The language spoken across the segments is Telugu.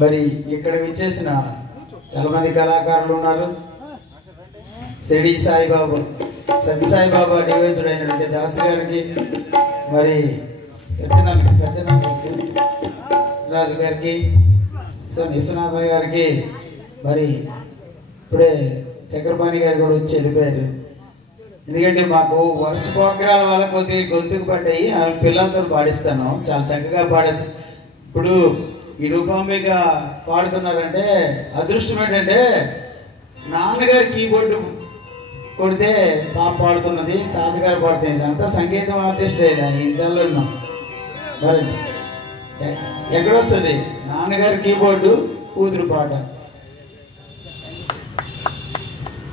మరి ఇక్కడ విచ్చేసిన చాలా మంది కళాకారులు ఉన్నారు. షిరిడి సాయిబాబా సత్యసాయిబాబా డివైజుడు అయినటువంటి దాస్ గారికి, మరి సత్యనారాయణ గారికి, విశ్వనాథ గారికి, మరి ఇప్పుడే చక్రపాణి గారు కూడా వచ్చి వెళ్ళిపోయారు. ఎందుకంటే మాకు వర్ష ప్రోగ్రాల వల్ల కొద్దిగా గొంతుకు పడ్డాయి. ఆ పిల్లలతో పాడిస్తాను, చాలా చక్కగా పాడేది. ఇప్పుడు ఈ రూపాంబిక పాడుతున్నారంటే అదృష్టం ఏంటంటే నాన్నగారు కీబోర్డు కొడితే పాప పాడుతున్నది, తాతగారు పాడుతుంది. అంతా సంగీతం ఆర్టిస్ట్ లేదా ఇంట్లో ఉన్నాం. మరి ఎక్కడొస్తుంది నాన్నగారు కీబోర్డు, కూతురు పాట.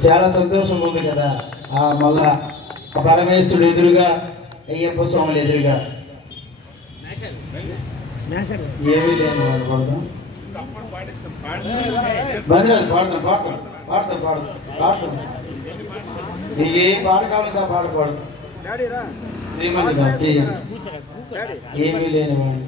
చాలా సంతోషం ఉంది కదా. మళ్ళా పరమేశ్వరుడు ఎదురుగా, అయ్యప్ప స్వాములు ఎదురుగా ఏమీ లేని వాళ్ళు పడతాం. పాడతాం నీకు ఏ పాట కావాలి ఆ పాట పాడతాం. శ్రీమంతి ఏమీ లేని వాళ్ళు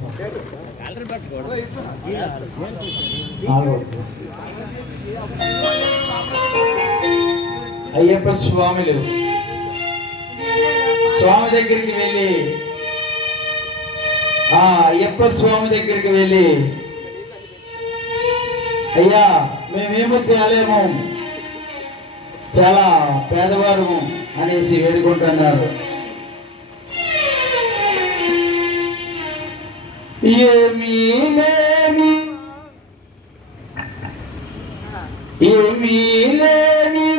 అయ్యప్ప స్వాములు స్వామి దగ్గరికి వెళ్ళి, అయ్యప్ప స్వామి దగ్గరికి వెళ్ళి, అయ్యా మేమేమో తేలేము, చాలా పేదవారు అనేసి వేడుకుంటున్నారు. ఏమీ లేని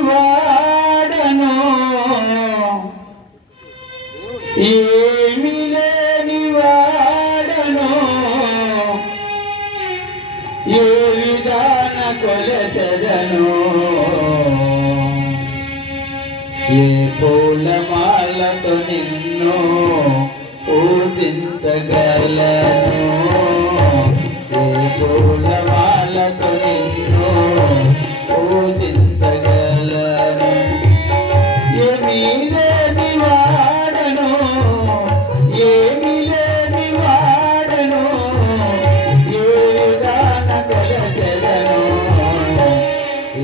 వాడను, ఏమీ లేని వాడను, ఏ విధాన కొలచెదను, ఏ పూలమాలతో నిన్ను పూజించగలను, ఏ పూలమాలతో నిన్ను పూజించగలను. ఏమీ లేని వాడను, ఏమీ లేని వాడను, ఏ విధాన కొలచెదను,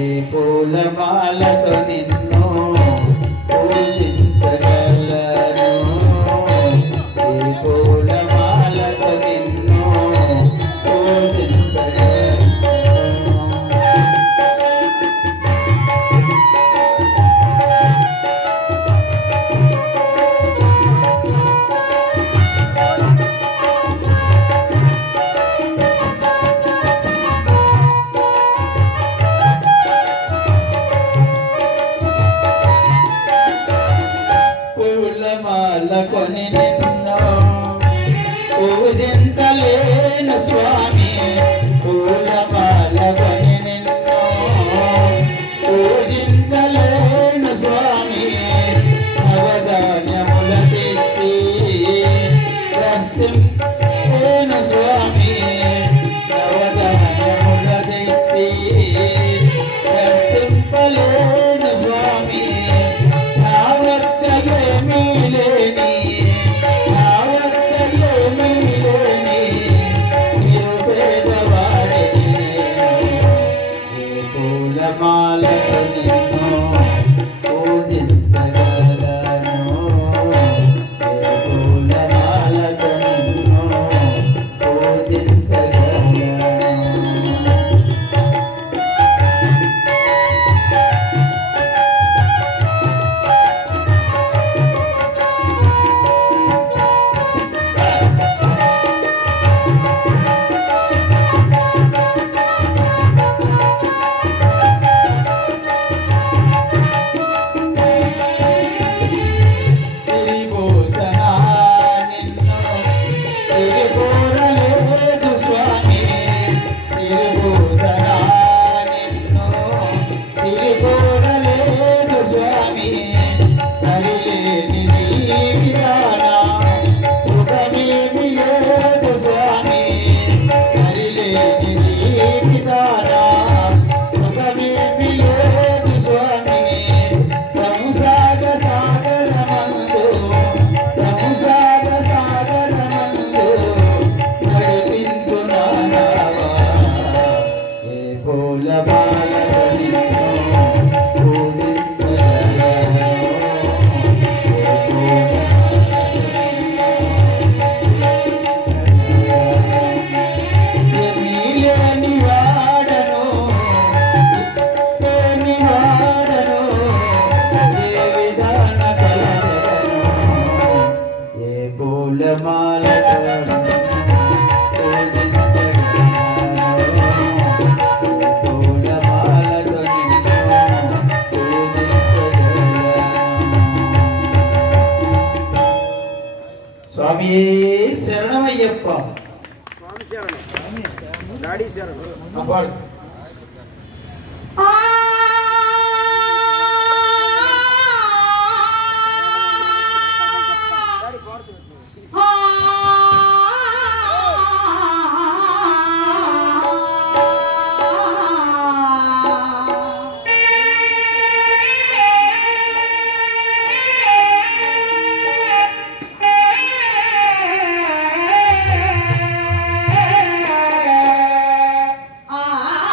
ఏ పూలమాలతో నిన్ను పూజించగలను, ఏ పూలమాలతో నేను స్వామి నవధాన్యములదెత్తి దర్శింపలేను స్వామి నా వద్ద ఏమీ లేని నా వద్ద ఏమీ లేని నిరుపేదవాడిని ఏ పూలమాలతో నిన్ను పూజించగలను ఏ పూలమాలతో నిన్ను పూజించగలను సిరిభూషణ నిన్ను తిరిగోరలేదు స్వామి సిరిభూషణ నిన్ను తిరిగోరలేదు స్వామి సరిలేని జీవితాన సుఖమేమి లేదు స్వామి సరిలేని జీవితాన సుఖమేమి లేదు స్వామి సంసార సాగరమందు సంసార సాగరమందు నడిపించు నానావా ఏ పూలమాలతో నిన్ను పూజించగలను ఏ ఏమీ లేని వాడను లేని వాడను ఏ విధాన కలగలను ఏ పూలమాలతో నిన్ను పూజించగలను ఏ పూలమాలతో నిన్ను పూజించగలను స్వామి శరణమయ్యప్ప స్వామి శరణం డాడీ శరణం అప్పుడు డాడీ పాడుతూ ఆ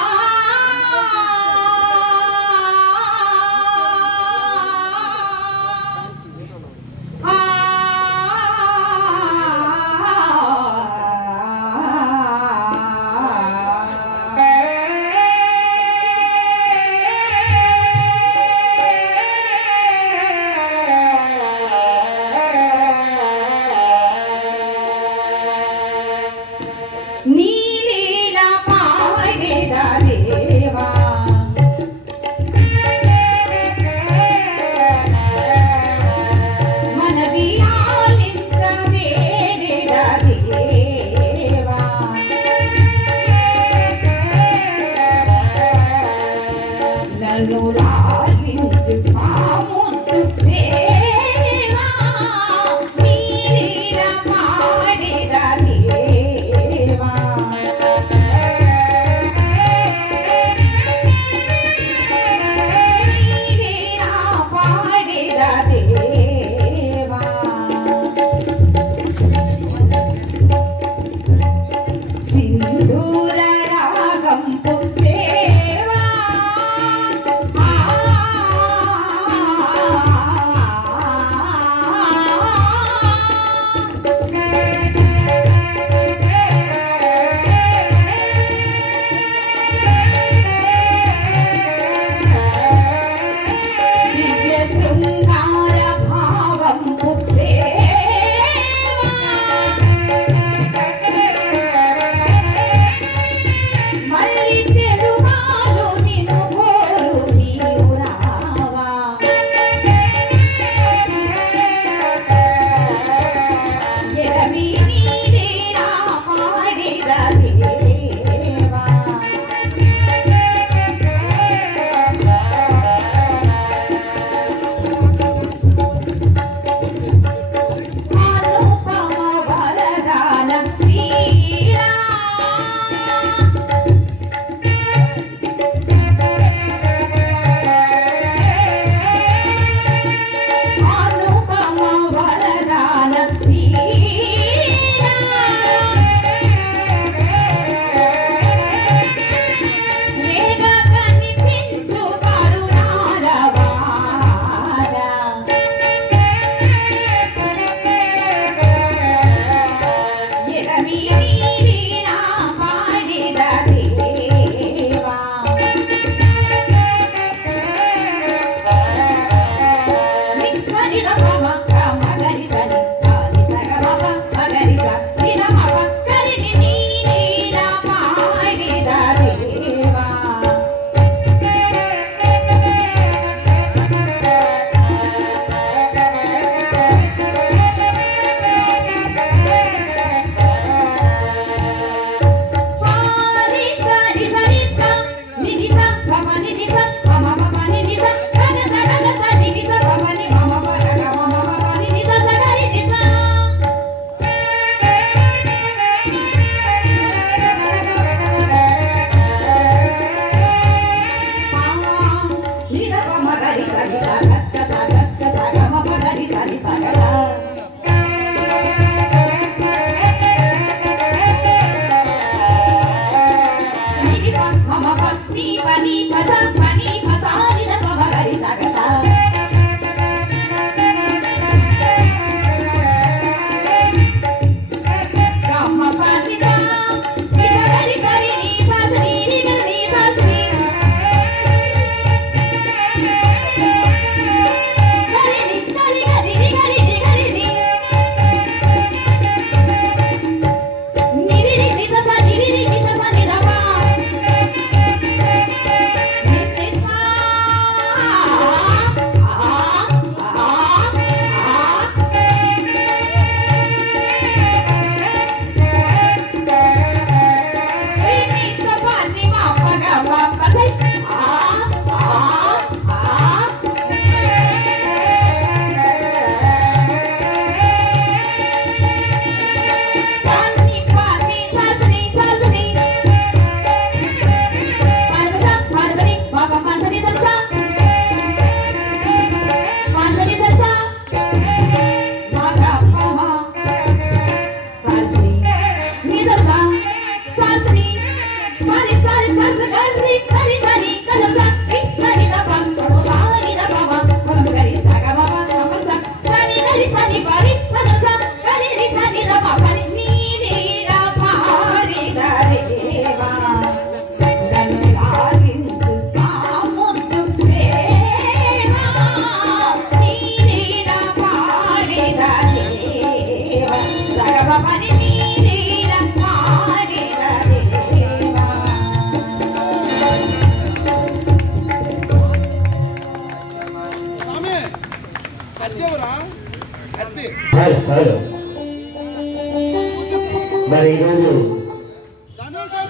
మరి ఈరోజు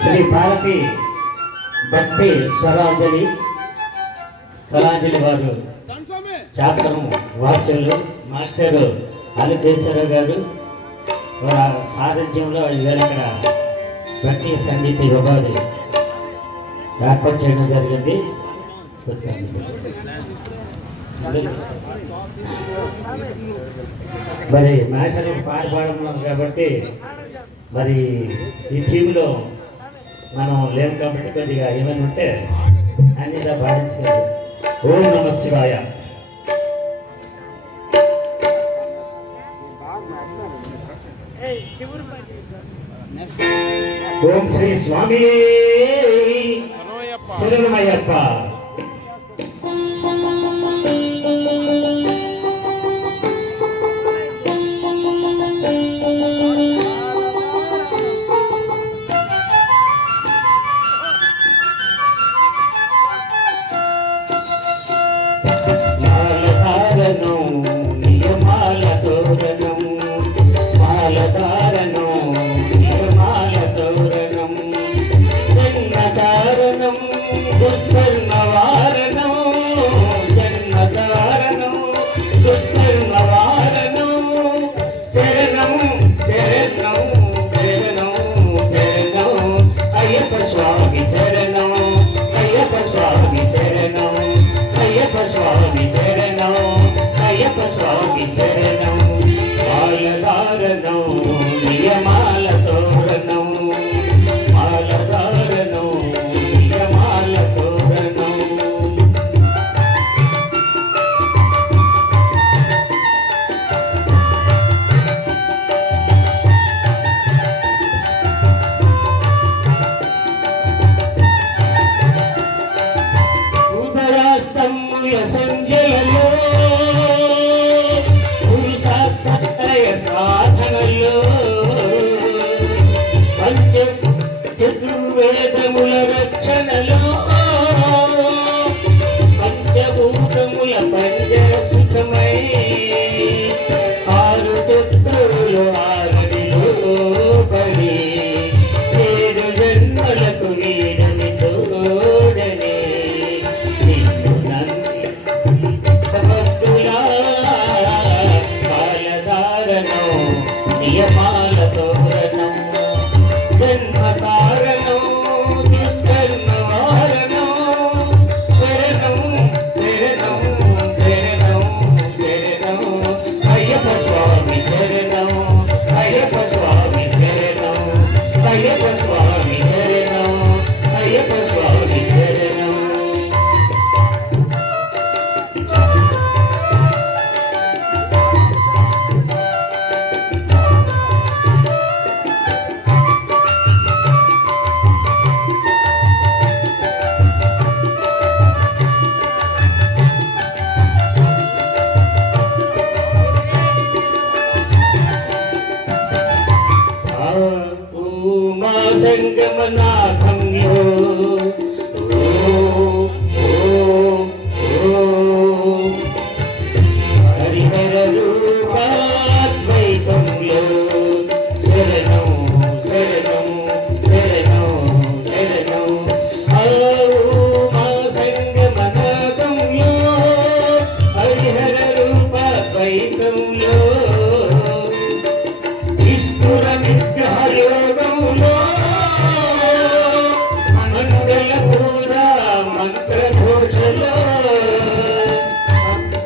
శ్రీ భారతి భక్తి స్వరాంజలి కళాంజలి వారు శాస్త్రం వాసులు మాస్టర్ అలికేశ్వరరావు గారు వారి సారథ్యంలో ఈవేళ ఇక్కడ భక్తి సంగీత విభాగం ఏర్పాటు చేయడం జరిగింది. మరి మాస్టర్ పాట పాడుతున్నాం కాబట్టి మరి ఈ టీంలో మనం లేవు కాబట్టి కొద్దిగా ఏమైనా ఉంటే అన్నిగా భావించాలి. ఓం నమ శివాయ. ఓం శ్రీ స్వామి శరణమయ్యప్ప. This వేదముల రక్షణలో పంచభూతముల పంజ సుఖమై ఆరు చక్రులు ఆరడిలో పడి 7 జన్మలకు వీడని తోడని నిన్ను నంది భక్తులా కాలధారణం నియమాల తోరణం జన్మ కారణం దుష్కర్మ వారణం శరణం శరణం శరణం శరణం అయ్యప్ప స్వామి శరణం అయ్యప్ప స్వామి శరణం అయ్యప్ప స్వామి శరణం అయ్యప్ప స్వామి శరణం సంగమనాథంలో హరిహర రూపాద్వైతంలో శరణం శరణం శరణం శరణం మా సంగమనాథంలో హరిహర రూపాద్వైతంలో ఈశ్వర విగ్రహ యోగంలో మంగళ పూజ మంత్రఘోషలో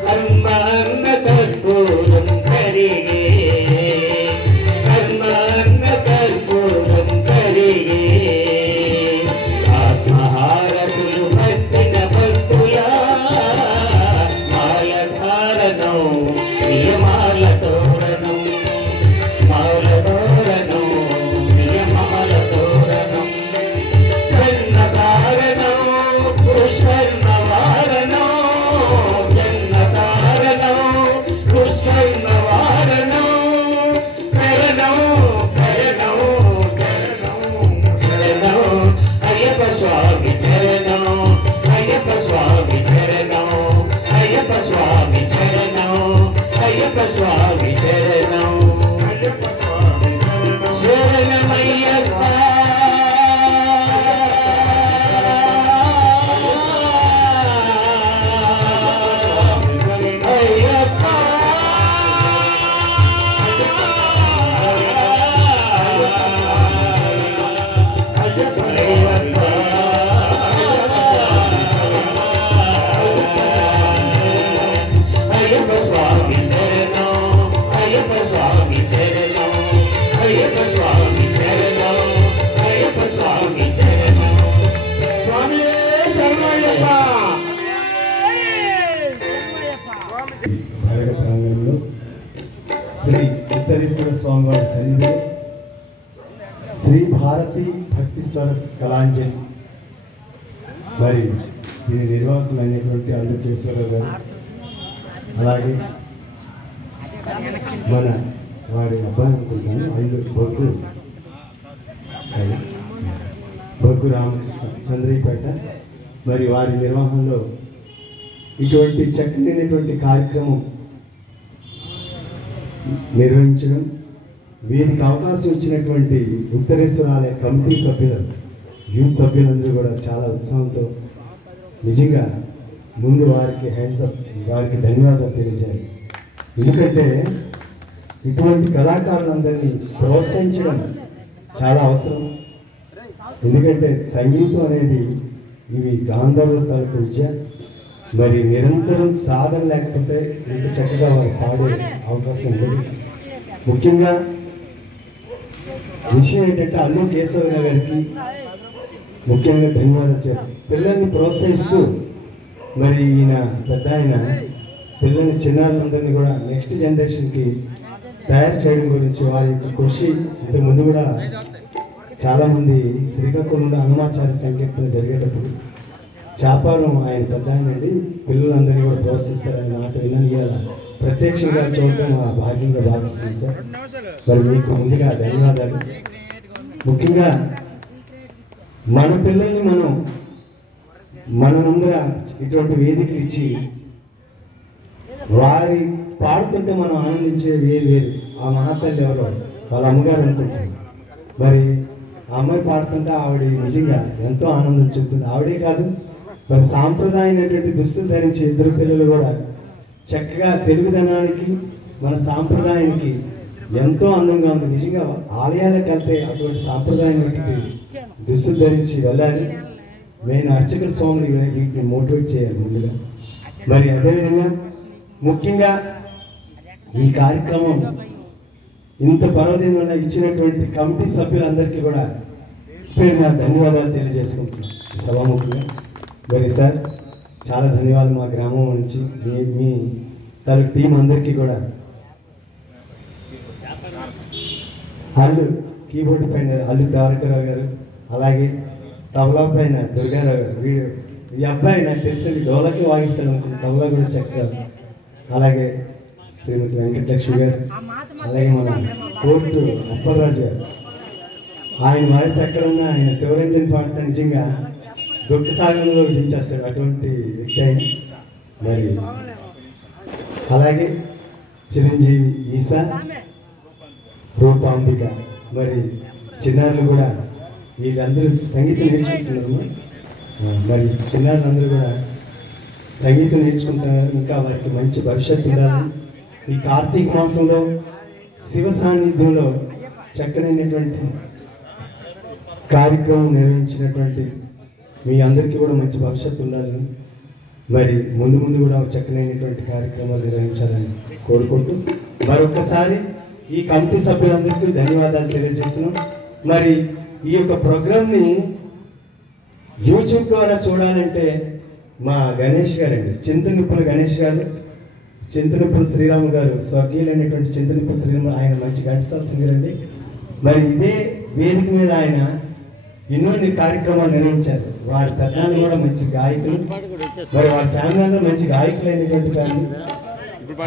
కర్మాన్న కర్పూరం కరిగే కర్మాన్న కర్పూరం కరిగే ఆత్మహారతులు పట్టిన భక్తుల మాలధారణం నియమాల తోరణం మాల తోరణం నియమాల తోరణం జన్మ కారణం పుష్కర్మ వారణం జన్మ కారణం పుష్కర్మ వారణం శరణం శరణం శరణం శరణం అయ్యప్ప స్వామి శరణం అయ్యప్ప స్వామి శరణం అయ్యప్ప స్వామి శరణం అయ్యప్ప స్వామి శరణం అయ్యప్ప స్వామి శరణమయ్యప్ప అయ్యప్ప అయ్యప్ప స్వామి శరణం అయ్యప్ప స్వామి శరణం అయ్యప్ప స్వామి శరణం అయ్యప్ప స్వామి శరణం స్వామి శరణయ్యప్ప భారత ప్రాంగణంలో శ్రీ ఉత్తరేశ్వర స్వామివారి సన్నిధిలో శ్రీ భారతి భక్తిస్వర కళాంజలి మరి దీని నిర్వాహకులైనటువంటి అల్లుకేశ్వరరావు గారు అలాగే మన వారి అబ్బాయి అనుకుంటాను అల్లు బొగ్గు రామకృష్ణ చంద్రీపేట మరి వారి నిర్వహణలో ఇటువంటి చక్కనైనటువంటి కార్యక్రమం నిర్వహించడం వీరికి అవకాశం ఇచ్చినటువంటి ఉత్తరేశ్వర ఆలయ కమిటీ సభ్యులు యూత్ సభ్యులందరూ కూడా చాలా ఉత్సాహంతో నిజంగా ముందు వారికి హ్యాండ్స్ అప్ వారికి ధన్యవాదాలు తెలియజేయాలి. ఎందుకంటే ఇటువంటి కళాకారులందరినీ ప్రోత్సహించడం చాలా అవసరం. ఎందుకంటే సంగీతం అనేది ఇవి గాంధర్వుల తాలూకు విద్య. మరి నిరంతరం సాధన లేకపోతే ఇంత చక్కగా వారు పాడే అవకాశం ఉండదు. ముఖ్యంగా విషయం ఏంటంటే అల్లు కేశవరావు గారికి ముఖ్యంగా ధన్యవాదాలు చెప్పారు. పిల్లల్ని ప్రోత్సహిస్తూ మరి ఈయన పెద్ద ఆయన పిల్లల్ని చిన్నారులందరినీ కూడా నెక్స్ట్ జనరేషన్కి తయారు చేయడం గురించి వారి యొక్క కృషి ఇంతకు ముందు కూడా చాలామంది శ్రీకాకుళంలో హనుమాచార్య సంకీర్తన జరిగేటప్పుడు చాపారం ఆయన పెద్ద ఆయనండి పిల్లలందరినీ కూడా ప్రోత్సహిస్తారని మాట విన్నాను. ఇవాళ ప్రత్యక్షంగా చూడటం ఆ భాగ్యంగా భావిస్తుంది సార్. మరి మీకు ముందుగా ధన్యవాదాలు. ముఖ్యంగా మన పిల్లల్ని మన ముందర ఇటువంటి వేదికలు ఇచ్చి వారి పాడుతుంటే మనం ఆనందించే వేరు ఆ మహాతల్లి ఎవరో వాళ్ళ అమ్మగారు అనుకుంటారు. మరి ఆ అమ్మాయి పాడుతుంటే ఆవిడ నిజంగా ఎంతో ఆనందం చెందుతుంది. ఆవిడే కాదు, మరి సాంప్రదాయమైనటువంటి దుస్తులు ధరించే ఇద్దరు పిల్లలు కూడా చక్కగా తెలుగుదనానికి మన సాంప్రదాయానికి ఎంతో అందంగా ఉంది. నిజంగా ఆలయాలకు వెళ్తే అటువంటి సాంప్రదాయమైనటువంటి దుస్తులు ధరించి వెళ్ళాలి. మెయిన్ అర్చకుల స్వామిని వీటిని మోటివేట్ చేయాలి ముందుగా. మరి అదేవిధంగా ముఖ్యంగా ఈ కార్యక్రమం ఇంత పర్వదినంలో ఇచ్చినటువంటి కమిటీ సభ్యులందరికీ కూడా పేరు నా ధన్యవాదాలు తెలియజేసుకుంటున్నాను సభాముఖంగా. మరి సార్ చాలా ధన్యవాదాలు మా గ్రామం నుంచి మీ తన టీం అందరికీ కూడా. అల్లు కీబోర్డ్ పైన అల్లు ద్వారకరావు గారు, అలాగే తబలా పైన దుర్గారావు గారు. ఈ అబ్బాయి నాకు తెలిసి డోలకి వాయిస్తాడు అనుకుంటున్నాను, తబలా కూడా చక్కగా. అలాగే శ్రీమతి వెంకటలక్ష్మి గారు, అలాగే మన కోర్టు అప్పలరాజు గారు. ఆయన వాయిస్ ఎక్కడున్నా ఆయన శివరంజన్ పాడితే నిజంగా దుఃఖసాగరంలో విధించేస్తాడు, అటువంటి వ్యక్తి ఆయన. మరి అలాగే చిరంజీవి ఈసా, రూపాంబిక, మరి చిన్నారులు కూడా వీళ్ళందరూ సంగీతం నేర్చుకుంటున్నారు. మరి చిన్నారులందరూ కూడా సంగీతం నేర్చుకుంటున్నారు. ఇంకా వారికి మంచి భవిష్యత్తు ఉండాలని ఈ కార్తీక మాసంలో శివ సాన్నిధ్యంలో చక్కనైనటువంటి కార్యక్రమం నిర్వహించినటువంటి మీ అందరికీ కూడా మంచి భవిష్యత్తు ఉండాలని, మరి ముందు కూడా చక్కనైనటువంటి కార్యక్రమాలు నిర్వహించాలని కోరుకుంటూ మరొకసారి ఈ కమిటీ సభ్యులందరికీ ధన్యవాదాలు తెలియజేస్తున్నాం. మరి ఈ యొక్క ప్రోగ్రామ్ని యూట్యూబ్ ద్వారా చూడాలంటే మా గణేష్ గారండి, చింతనిప్పుల గణేష్ గారు, చింతనిప్పుల శ్రీరాము గారు, స్వర్గీయులైనటువంటి చింతనిప్పుల శ్రీరాము, ఆయన మంచి ఘంటసాల సింగర్ అండి. మరి ఇదే వేదిక మీద ఆయన ఎన్నో కార్యక్రమాలు నిర్వహించారు. వారి పెద్దలు కూడా మంచి గాయకులు, మరి వారి ఫ్యామిలీ అందరూ మంచి గాయకులు అయినటువంటి ఫ్యామిలీ.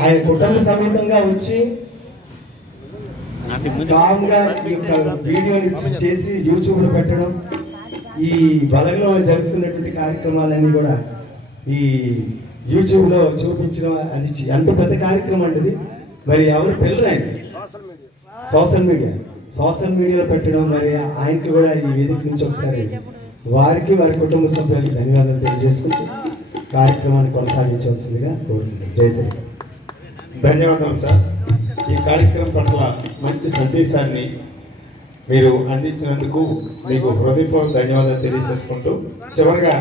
ఆయన కుటుంబ సమేతంగా వచ్చి కామ్గా ఈ యొక్క వీడియోని చేసి యూట్యూబ్లో పెట్టడం, ఈ బలంలో జరుగుతున్నటువంటి కార్యక్రమాలన్నీ కూడా ఈ యూట్యూబ్లో చూపించడం, అది ఎంత పెద్ద కార్యక్రమం అండి. మరి ఎవరు పిల్లలు సోషల్ మీడియాలో పెట్టడం, మరి ఆయనకి కూడా ఈ వేదిక నుంచి ఒకసారి వారికి వారి కుటుంబ సభ్యులకి ధన్యవాదాలు తెలియజేసుకుంటూ కార్యక్రమాన్ని కొనసాగించవలసిందిగా కోరుకుంటున్నాను. జై శ్రీ. ధన్యవాదాలు సార్. ఈ కార్యక్రమం పట్ల మంచి సందేశాన్ని మీరు అందించినందుకు మీకు హృదయపూర్వక ధన్యవాదాలు తెలియజేసుకుంటూ చివరిగా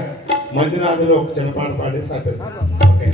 మంజునాథులో ఒక చిన్న పాట పాడేసి ఆపేద్దాం. ఓకే.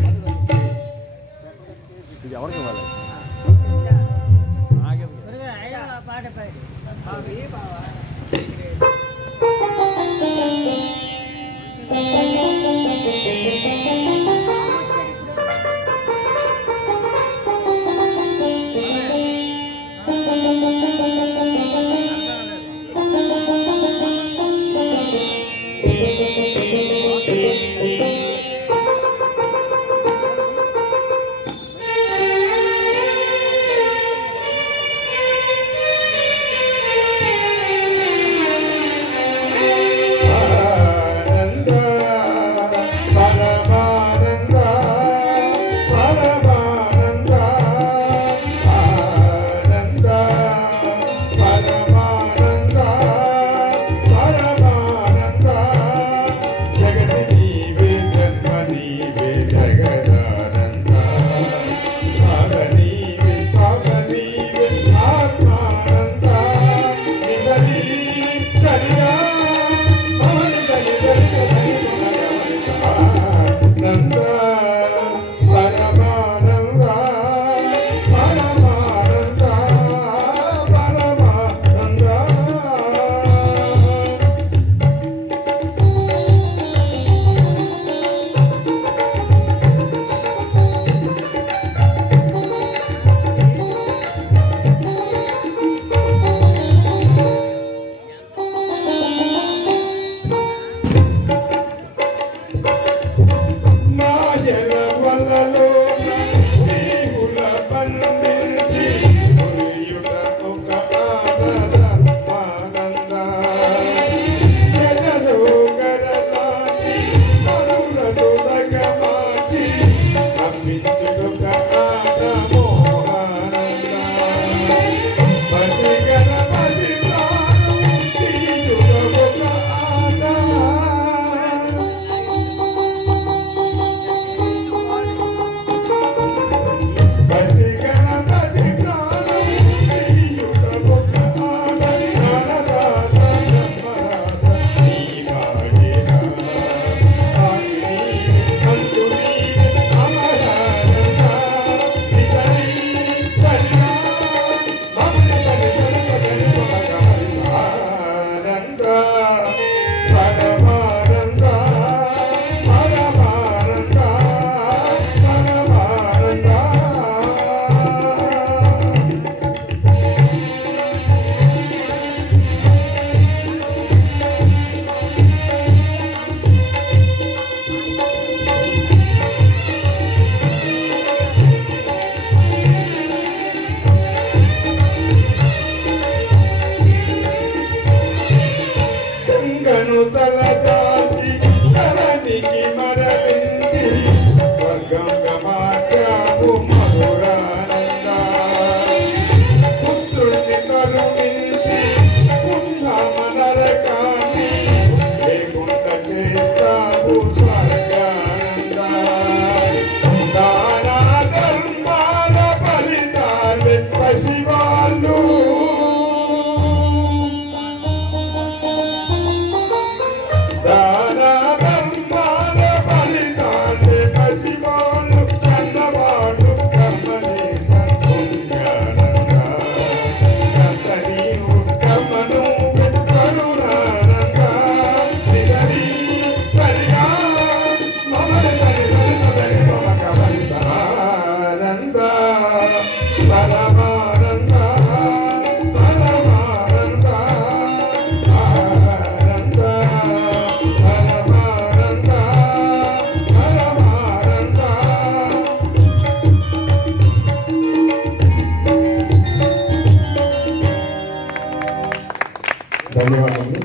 ధన్యవాదాలు.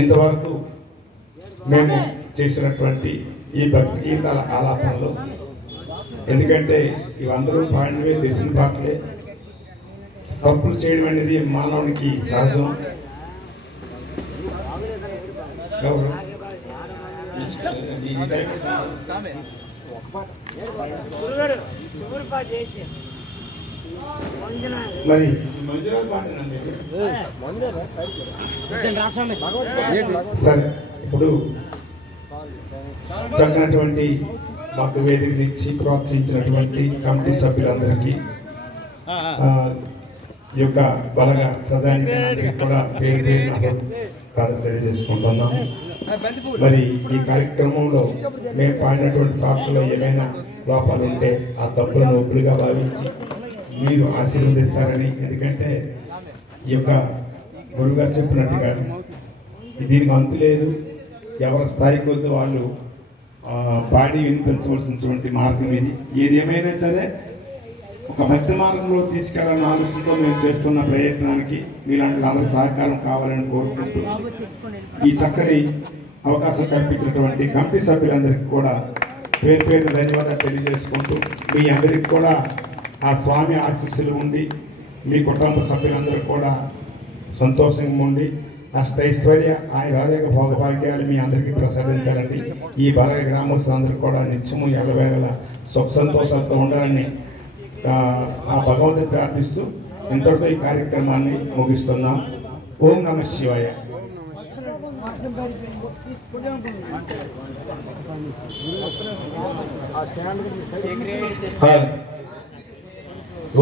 ఇంతవరకు మేము చేసినటువంటి ఈ భక్తి గీతాల ఆలాపనలు, ఎందుకంటే ఇవందరూ పాడినవే, తెలిసిన పాటలే. తప్పులు చేయడం అనేది మానవునికి సహజం. ఎవరు మరి మంజునాథ్ పాటనండి. సరే, ఇప్పుడు చక్కనటువంటి మాకు వేదికనిచ్చి ప్రోత్సహించినటువంటి కమిటీ సభ్యులందరికీ, ఈ యొక్క బలగ ప్రజానికి కూడా పేరు పేరు తెలియజేసుకుంటున్నాం. మరి ఈ కార్యక్రమంలో మేము పాడినటువంటి పాటల్లో ఏమైనా లోపాలు ఉంటే ఆ తప్పులను ఒప్పులుగా భావించి మీరు ఆశీర్వదిస్తారని, ఎందుకంటే ఈ యొక్క గురువుగారు చెప్పినట్టుగా దీనికి అంతు లేదు. ఎవరి స్థాయి కొద్ది వాళ్ళు పాడి వినిపించవలసినటువంటి మార్గం ఇది. ఏదేమైనా సరే ఒక మధ్య మార్గంలో తీసుకెళ్లాలన్న ఆలోచనతో మేము చేస్తున్న ప్రయత్నానికి మీలాంటి అందరి సహకారం కావాలని కోరుకుంటూ ఈ చక్కని అవకాశం కల్పించినటువంటి కమిటీ సభ్యులందరికీ కూడా పేరు పేరు ధన్యవాదాలు తెలియజేసుకుంటూ, మీ అందరికీ కూడా ఆ స్వామి ఆశీస్సులు ఉండి మీ కుటుంబ సభ్యులందరూ కూడా సంతోషంగా ఉండి అష్టైశ్వర్య ఆరోగ్య భోగభాగ్యాలు మీ అందరికీ ప్రసాదించాలండి. ఈ బలగ గ్రామస్తులందరూ కూడా నిత్యము ఎల్లవేళలా సుఖ సంతోషాలతో ఉండాలని ఆ భగవంతుని ప్రార్థిస్తూ ఇంతటితో ఈ కార్యక్రమాన్ని ముగిస్తున్నాం. ఓం నమః శివాయ.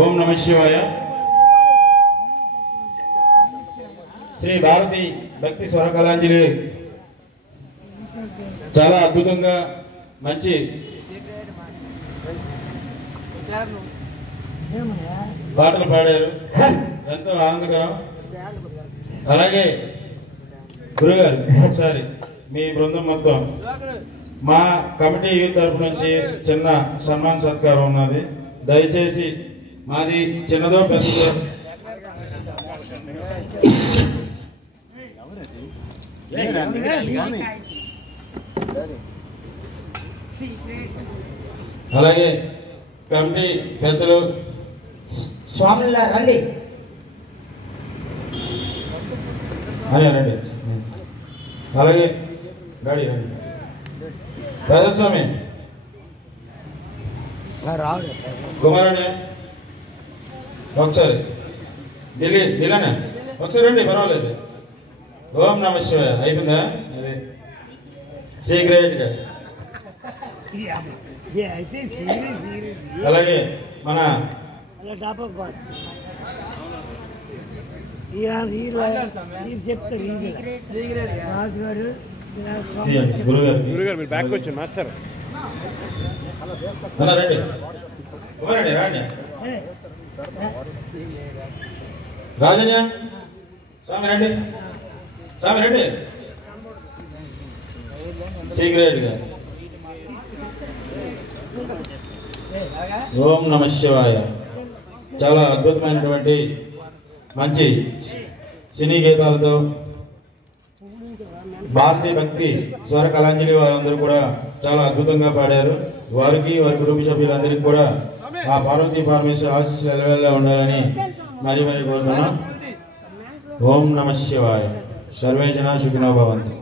ఓం నమః శివాయ. శ్రీ భారతి భక్తి స్వర కళాంజలి చాలా అద్భుతంగా మంచి పాటలు పాడారు, ఎంతో ఆనందకరం. అలాగే గురుగారు, ఒకసారి మీ బృందం మొత్తం మా కమిటీ యూత్ తరఫు నుంచి చిన్న సన్మాన సత్కారం ఉన్నది. దయచేసి మాది చిన్నదో పెద్దదో అలాగే కమిటీ పెద్దలు స్వాముల రండి రండి, అలాగే గాడి రండి. రాజస్వామి కుమారుని ఒకసారి ఢిల్లీనా ఒకసారి రండి, పర్వాలేదు. ఓం నమ శివాయ. అయిపోయిందా? అది సీక్రెట్గా. అలాగే మన గురుగారు మీరు బ్యాక్ వచ్చి మాస్టర్ రండి, కుమారండి రాండి. రాజన్య స్వామి రండి, స్వామి రండి. సీక్రెట్గా. ఓం నమ శివాయ. చాలా అద్భుతమైనటువంటి మంచి సినీ గీతాలతో భారతీయ భక్తి స్వర కళాంజలి వారందరూ కూడా చాలా అద్భుతంగా పాడారు. వారికి వారి కుటుంబ సభ్యులందరికీ కూడా ఆ పార్వతీ పరమేశ్వర ఆశీస్సులు ఎల్లవేళలా ఉండాలని మరీ కోరుతున్నాం. ఓం నమ శివాయ. సర్వే జనా సుఖినో భవంతు.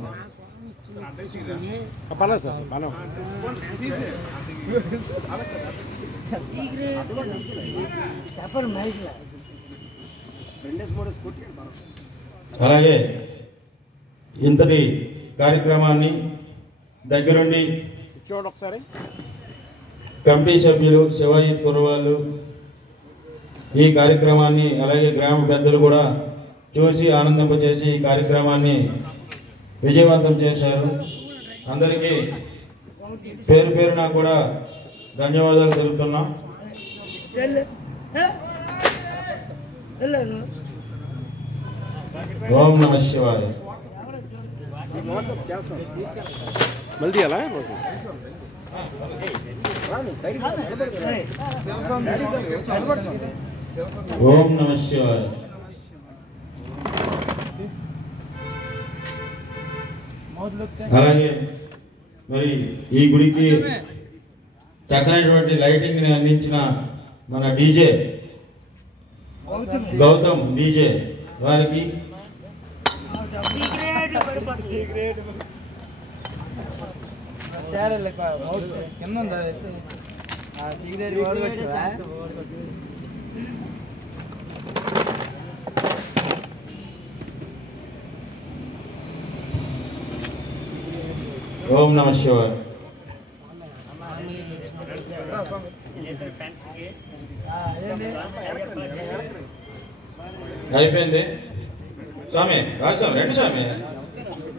అలాగే ఇంతటి కార్యక్రమాన్ని దగ్గరుండి కమిటీ సభ్యులు, శివాయిత్ కుర్రవాళ్ళు ఈ కార్యక్రమాన్ని, అలాగే గ్రామ పెద్దలు కూడా చూసి ఆనందింపజేసి ఈ కార్యక్రమాన్ని విజయవంతం చేశారు. అందరికీ పేరు పేరున కూడా ధన్యవాదాలు తెలుపుతున్నాం. ఓం నమ శివాయ. ఓం నమ శివాయ. అలాగే మరి ఈ గుడికి చక్కనైనటువంటి లైటింగ్ ని అందించిన మన డీజే గౌతమ్ డీజే వారికి ఓం నమః శివాయ. అయిపోయింది స్వామి, రాజస్వామి రండి స్వామి.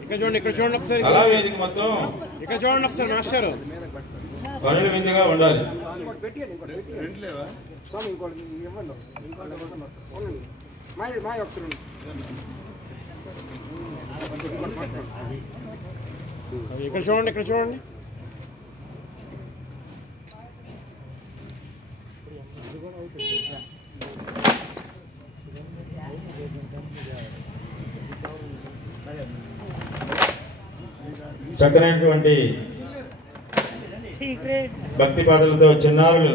ఇక్కడ చూడండి ఒకసారి. అలా వేదిక మొత్తం ఇక్కడ చూడండి ఒకసారి మాస్టర్. పనులు విందుగా ఉండాలి. ఇక్కడ చూడండి. చక్కనైనటువంటి భక్తి పాటలతో చిన్నారులు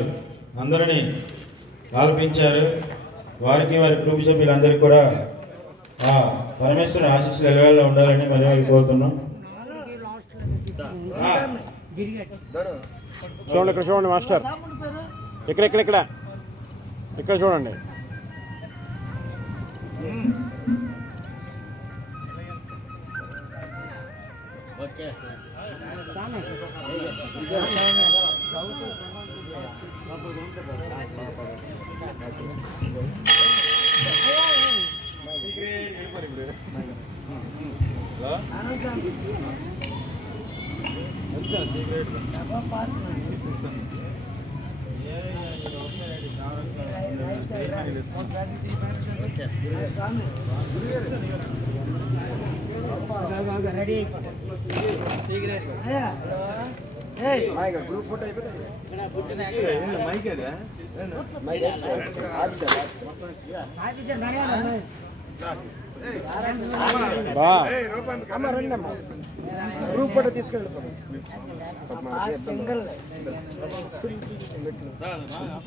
అందరినీ ఆలపించారు. వారికి వారి కుటుంబ సభ్యులందరికీ కూడా ఆ పరమేశ్వరుని ఆశీస్సులు ఎలవేళ ఉండాలని మరి కోరుతున్నాం. చూడండి, ఇక్కడ చూడండి మాస్టర్. ఇక్కడ చూడండి. గ్రూప్ ఫోటో గ్రూప్ ఫోటో తీసుకెళ్ళి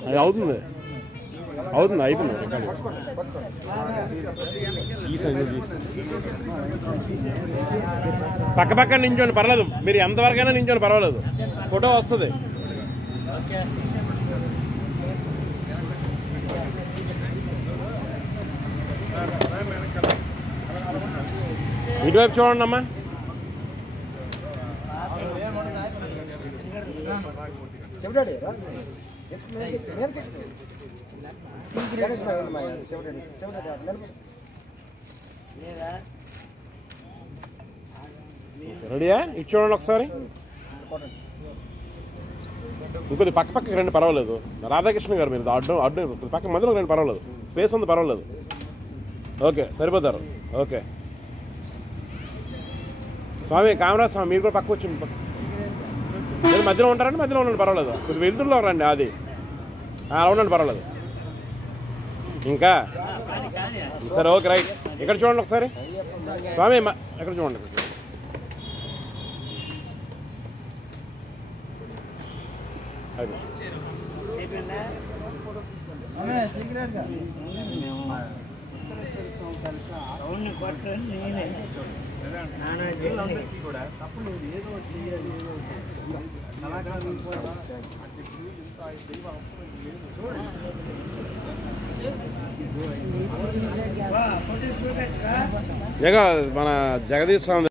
అది అవుతుంది అయిపోయింది. పక్క నించోండి పర్లేదు, మీరు ఎంతవరకైనా నించోండి పర్వాలేదు, ఫోటో వస్తుంది. ఇటువైపు చూడండి అమ్మా. రెడీయా? ఇటు చూడండి ఒకసారి. ఇంకొద్ది పక్కకి రండి పర్వాలేదు. రాధాకృష్ణ గారు మీరు అడ్డు పక్క మధ్యలో రండి పర్వాలేదు, స్పేస్ ఉంది పర్వాలేదు. ఓకే సరిపోతారు. ఓకే స్వామి, కెమెరా స్వామి మీరు కూడా పక్క వచ్చి మీరు మధ్యలో ఉంటారండి, మధ్యలో ఉండండి పర్వాలేదు. కొద్దిగా వెళ్తుల్లో రండి, అది అలా ఉండండి పర్వాలేదు. ఇంకా సరే ఓకే రైట్. ఇక్కడ చూడండి ఒకసారి స్వామి, ఎక్కడ చూడండి. మన జగదీష్ స్వామి